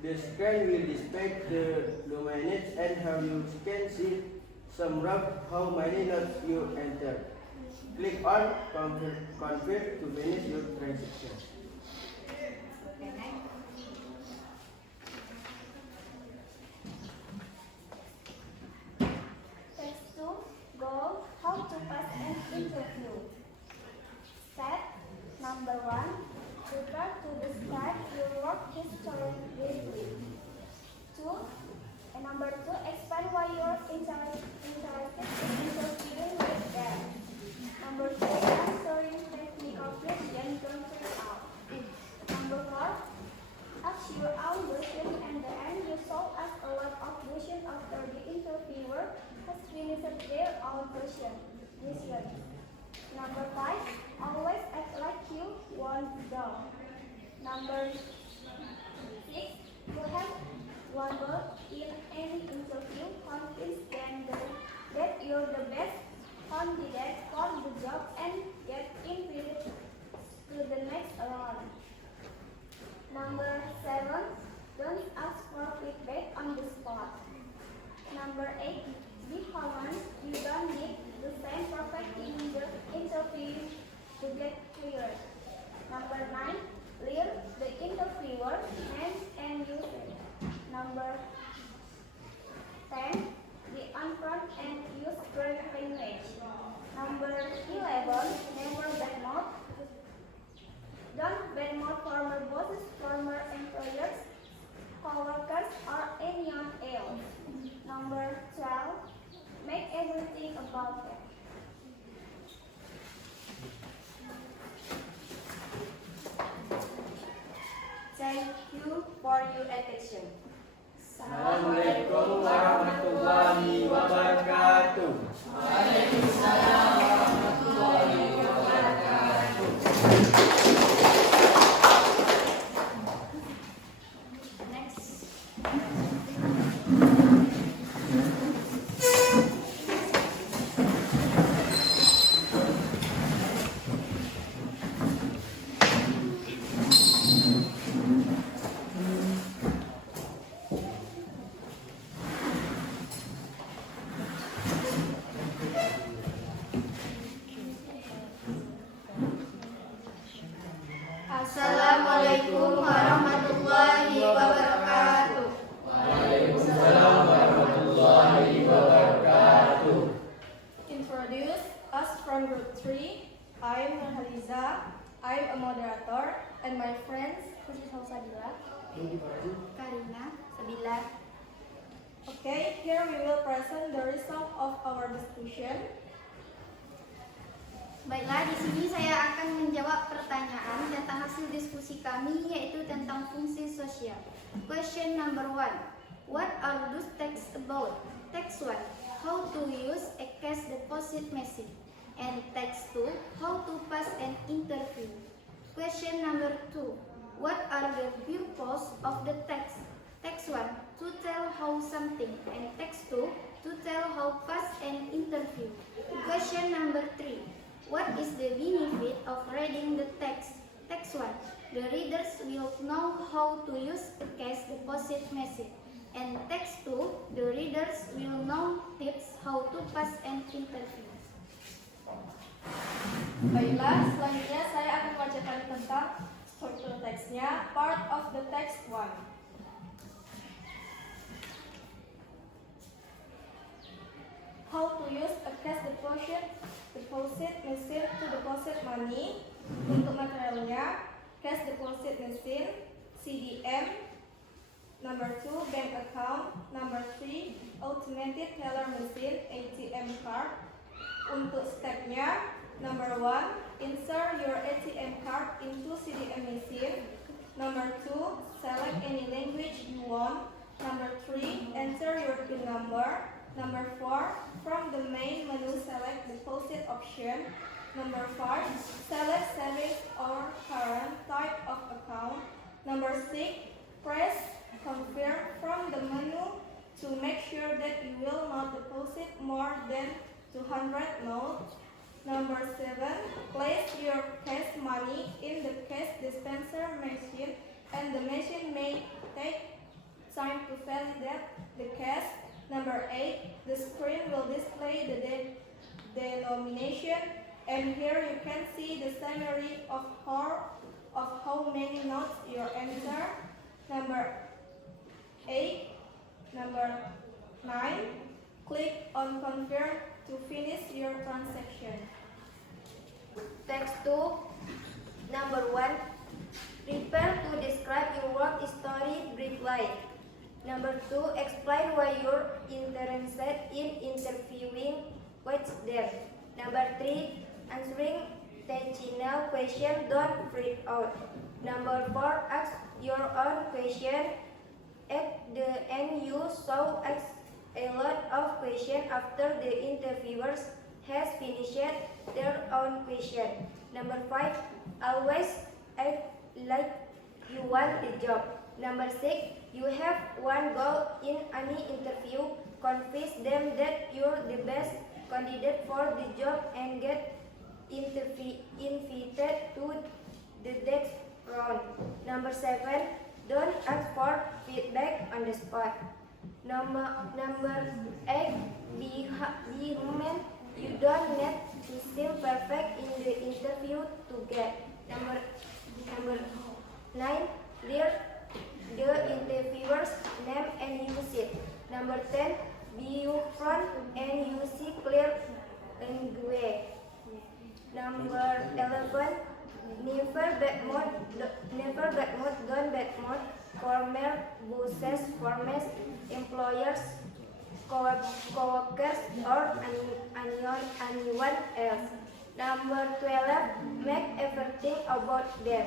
The screen will display the minutes and how you can see some rough how many notes you enter. Click on confirm to finish your transaction. Okay, next. Text 2. Goal. How to pass an interview. Step number 1. Prepare to describe your work history briefly. 2. Number 2. Explain why you're interested in interviewing with them. Number 3. Answering technical questions don't turn out. Number 4. Ask your own question and then you shall ask a lot of questions after the interviewer has finished their own question. Number 5. Always act like you want the job. Number 6. You have one goal in any interview. Convince them that you're the best candidate for the job and get invited to the next round. Number 7. Don't ask for feedback on the spot. Number 8. Be honest. You don't need the same perfect in the interview to get cleared. Number 9. Learn the interviewer name and use it. Number 10. Be upfront and use great language. Number 11. Never badmouth. Don't badmouth former bosses, former employers, co-workers, or anyone else. Number 12. Make everything about them. Thank you for your attention. Assalamualaikum warahmatullahi wabarakatuh. Waalaikumsalam warahmatullahi wabarakatuh. Next. Assalamualaikum warahmatullahi wabarakatuh. Waalaikumsalam warahmatullahi wabarakatuh. Introduce us from group 3. I am Nurhaliza. I am a moderator and my friends Sabila. Karina. Sabila. Okay, here we will present the result of our discussion. Baiklah, di sini saya akan menjawab pertanyaan tentang hasil diskusi kami, yaitu tentang fungsi sosial. Question number 1. What are those texts about? Text 1. How to use a cash deposit machine. And text 2. How to pass an interview. Question number 2. What are the purpose of the text? Text 1. To tell how something. And text 2. To tell how pass an interview. Question number 3. What is the benefit of reading the text? Text 1. The readers will know how to use a cash deposit machine. And text 2. The readers will know tips how to pass an interview. Baiklah, selanjutnya saya akan membacakan tentang struktur teksnya, part of the text 1. How to use a cash deposit machine to deposit money. Untuk materialnya, cash deposit machine, CDM. Number 2, bank account. Number 3, automated teller machine, ATM card. Untuk stepnya, number 1, insert your ATM card into CDM machine. Number 2, select any language you want. Number 3, enter your PIN number. Number 4, from the main menu select deposit option. Number 5, select savings or current type of account. Number 6, press confirm from the menu to make sure that you will not deposit more than 200 notes. Number 7, place your cash money in the cash dispenser machine and the machine may take time to validate the cash. Number 8, the screen will display the denomination, and here you can see the summary of how many notes you enter. Number 8, number 9, click on confirm to finish your transaction. Text 2. Number 1. Prepare to describe your work story briefly. Number 2. Explain why you're interested in interviewing what's there. Number 3. Answering technical question, don't freak out. Number 4. Ask your own question. At the end, you should ask a lot of questions after the interviewers has finished their own question. Number 5. Always act like you want the job. Number 6. You have one goal in any interview. Convince them that you're the best candidate for the job and get invited to the next round. Number 7. Don't ask for feedback on the spot. Number 8. Be human. You don't need to seem perfect in the interview to get. Number 9. Clear the interviewer's name and use it. Number 10. Be upfront and use clear language. Number 11. Never bad mood, don't bad mood. Former bosses, former employers, co-workers, or anyone else. Number 12. Make everything about them.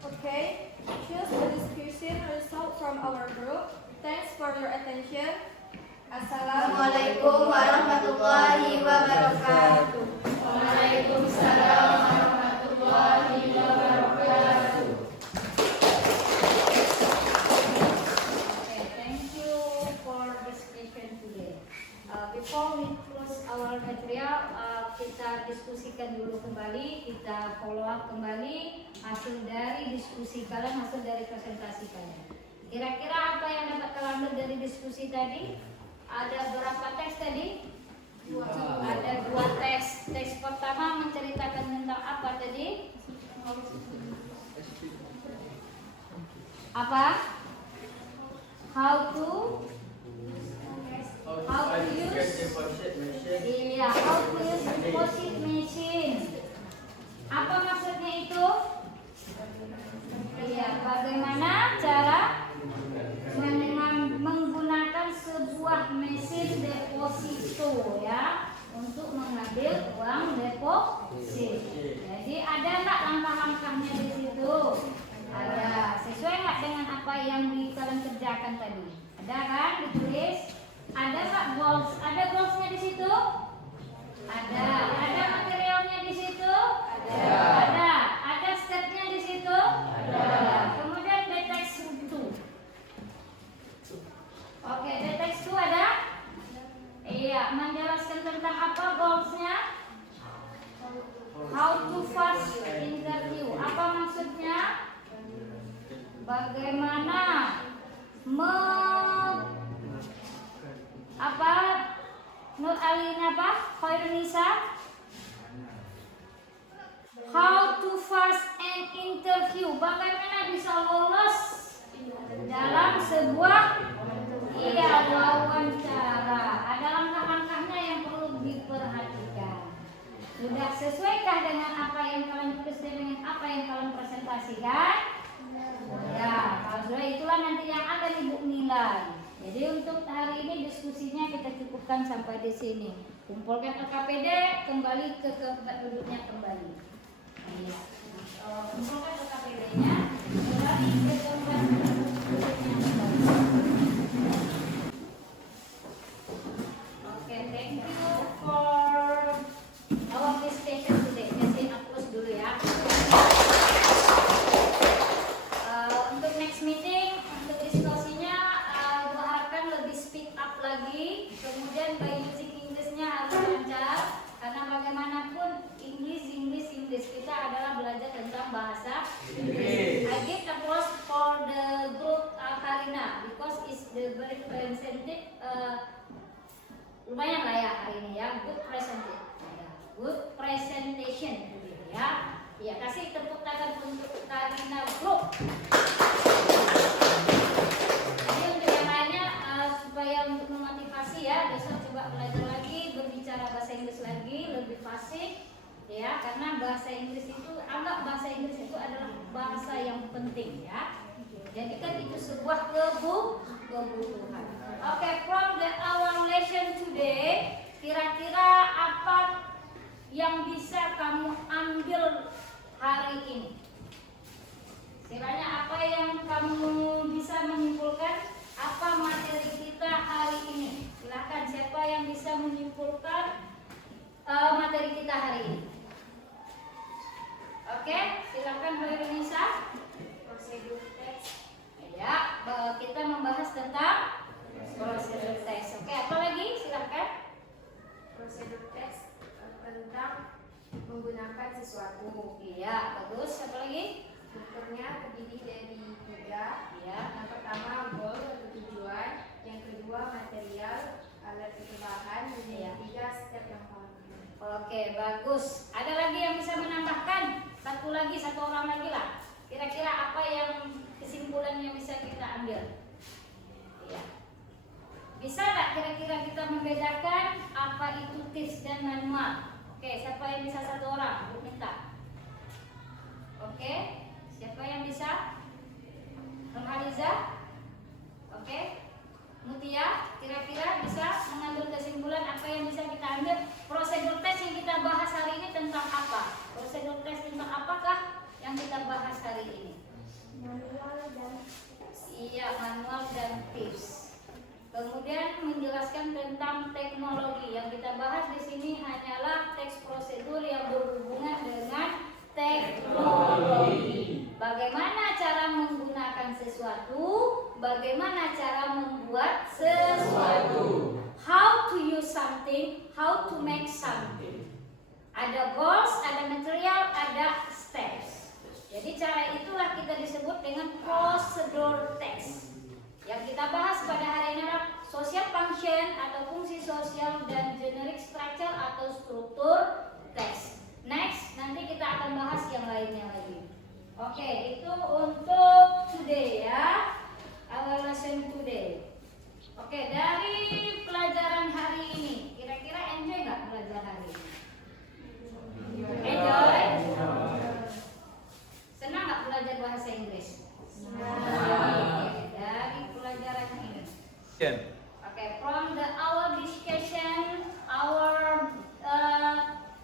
Okay, choose the discussion result from our group. Thanks for your attention. Assalamualaikum warahmatullahi wabarakatuh. Waalaikumsalam warahmatullahi wabarakatuh. Okay, thank you for the session today. Before we close our material, kita diskusikan dulu kembali, kita follow up kembali hasil dari diskusi kalian, hasil dari presentasi kalian. Kira-kira apa yang dapat kalian ambil dari diskusi tadi? Ada berapa teks tadi? Ada 2 teks. Teks pertama menceritakan tentang apa tadi? Apa? How to use? Iya, how to use deposit machine. Apa maksudnya itu? Iya, bagaimana cara menggunakan sebuah mesin deposito ya untuk mengambil uang deposit. Jadi ada nggak langkah-langkahnya di situ? Ada. Sesuai nggak dengan apa yang kalian kerjakan tadi? Ada kan? Ditulis. Ada nggak goals? Ada goalsnya di situ? Ada. Ada materialnya di situ? Ada. Ada. Ada stepnya di situ? Ada. Kemudian text 2. Oke, text 2 ada? Iya, menjelaskan tentang apa goalsnya? How to pass interview. Apa maksudnya? Bagaimana Nur Alina Khairunisa, how to pass an interview, bagaimana bisa lolos dalam sebuah wawancara. Ada langkah-langkahnya yang perlu diperhatikan. Sudah sesuaikah dengan apa yang kalian tulis dan dengan apa yang kalian presentasikan? Ya, kalau sudah itulah nanti yang akan Ibu nilai. Jadi untuk hari ini diskusinya kita cukupkan sampai di sini. Kumpulkan LKPD, kembali ke tempat duduknya kembali. Kumpulkan LKPD-nya, kembali ke tempat duduknya kembali. Oke, thank you for our discussion today. Jadi hapus dulu ya. Untuk next meeting, untuk diskusinya, gue harapkan lebih speak up lagi. Kemudian by using English-nya harus lancar, karena bagaimanapun English kita adalah belajar tentang bahasa Inggris. I give applause for the group Karina because it's the very presented. Lumayan lah ya hari ini ya, good presentation gitu ya. Ya, kasih tepuk tangan untuk Karina Group. Jadi untuk yang lainnya supaya untuk memotivasi ya, besok coba belajar lagi, berbicara bahasa Inggris lagi, lebih fasih ya, karena bahasa Inggris itu, anggap bahasa Inggris itu adalah bahasa yang penting ya. Jadi kan itu sebuah kebutuhan. Oke, from our lesson today, kira-kira apa yang bisa kamu ambil hari ini? Kiranya apa yang kamu bisa menyimpulkan? Apa materi kita hari ini? Silakan, siapa yang bisa menyimpulkan materi kita hari ini? Oke, silakan Bu Nisa. Prosedur teks. Ya, kita membahas tentang prosedur teks. Oke, apa lagi? Silakan. Prosedur teks tentang menggunakan sesuatu. Iya, bagus. Apa lagi? Strukturnya terdiri dari 3. Ya. Yang pertama goal atau tujuan, yang kedua material, alat atau bahan, dan yang ketiga step yang paling. Oke, bagus. Ada lagi yang bisa menambahkan? Satu orang lagi lah. Kira-kira apa yang kesimpulan yang bisa kita ambil? Iya. Bisa nggak kira-kira kita membedakan apa itu tips dan manual? Oke, siapa yang bisa satu orang? Bu minta. Oke, siapa yang bisa? Nurhaliza? Oke, Mutia, kira-kira bisa mengambil kesimpulan apa yang bisa kita ambil? Prosedur tes yang kita bahas hari ini tentang apa? Prosedur tes tentang apakah yang kita bahas hari ini? Manual dan Iya, manual dan tips. Kemudian menjelaskan tentang teknologi. Yang kita bahas di sini hanyalah teks prosedur yang berhubungan dengan teknologi. Bagaimana cara menggunakan sesuatu, bagaimana cara membuat sesuatu. How to use something, how to make something. Ada goals, ada material, ada steps. Jadi cara itulah kita disebut dengan prosedur text. Yang kita bahas pada hari ini adalah social function atau fungsi sosial dan generic structure atau struktur text. Next, nanti kita akan bahas yang lainnya lagi. Oke, itu untuk today ya. Our lesson today. Oke, dari pelajaran hari ini, kira-kira enjoy nggak pelajaran hari ini? Enjoy? Senang nggak belajar bahasa Inggris? Oke, dari pelajaran ini. Oke, from our discussion, our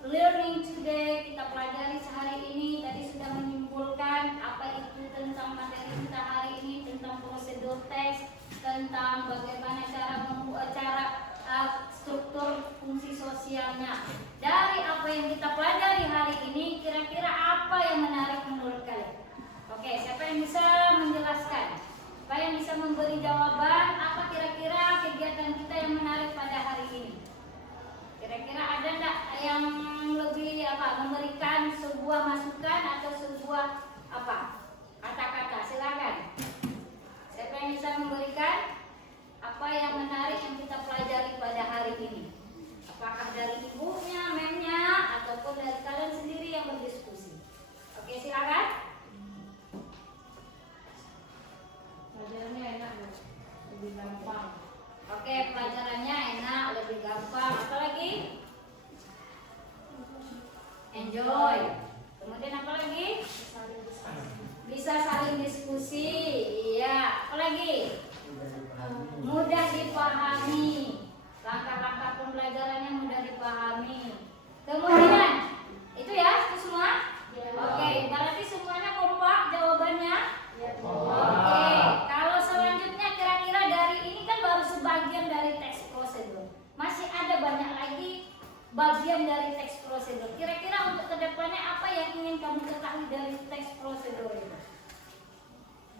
learning today, kita pelajari sehari ini tadi sudah menyimpulkan apa itu tentang enjoy. Kemudian apa lagi? Bisa saling diskusi. Iya, apa lagi? Mudah dipahami. Langkah-langkah pembelajarannya mudah dipahami. Kemudian itu ya, itu semua. Oke, berarti semuanya kompak jawabannya. Oke, kalau selanjutnya kira-kira dari ini kan baru sebagian dari teks prosedur. Masih ada banyak lagi bagian dari teks prosedur. Kira-kira untuk kedepannya apa yang ingin kamu ketahui dari teks prosedur itu?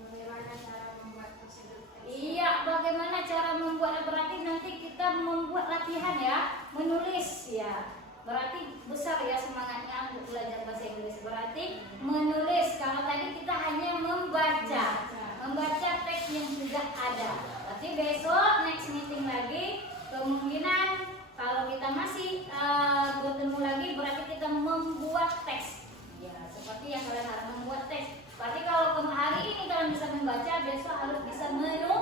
Bagaimana cara membuat prosedur teks? Iya, bagaimana cara membuat? Berarti nanti kita membuat latihan ya, menulis ya. Berarti besar ya semangatnya untuk belajar bahasa Inggris. Berarti menulis. Kalau tadi kita hanya membaca teks yang sudah ada. Berarti besok next meeting lagi kemungkinan kalau kita masih bertemu lagi berarti kita membuat teks. Ya, seperti yang kalian harus membuat teks. Berarti kalau hari ini kalian bisa membaca, besok harus bisa menulis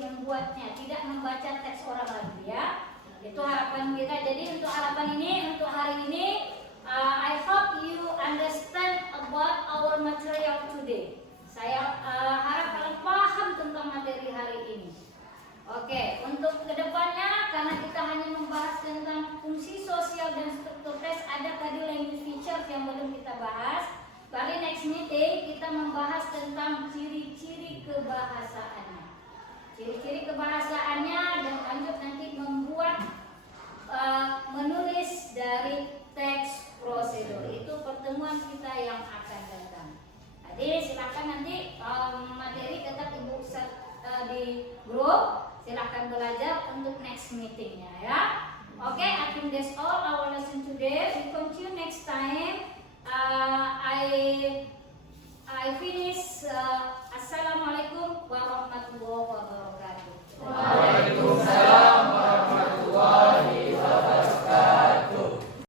membuatnya, tidak membaca teks orang lagi ya. Itu harapan kita. Jadi untuk harapan ini, untuk hari ini, I hope you understand about our material today. Saya harap kalian paham tentang materi hari ini. Oke, untuk kedepannya karena kita hanya membahas tentang fungsi sosial dan struktur tes, ada tadi language features yang belum kita bahas. Kali next meeting kita membahas tentang ciri-ciri kebahasaannya. Ciri-ciri kebahasaannya dan lanjut nanti membuat menulis dari teks prosedur. Itu pertemuan kita yang akan datang. Jadi silakan nanti materi tetap ibu di grup. Silakan belajar untuk next meetingnya ya. Okay, I think that's all our lesson today. We continue next time.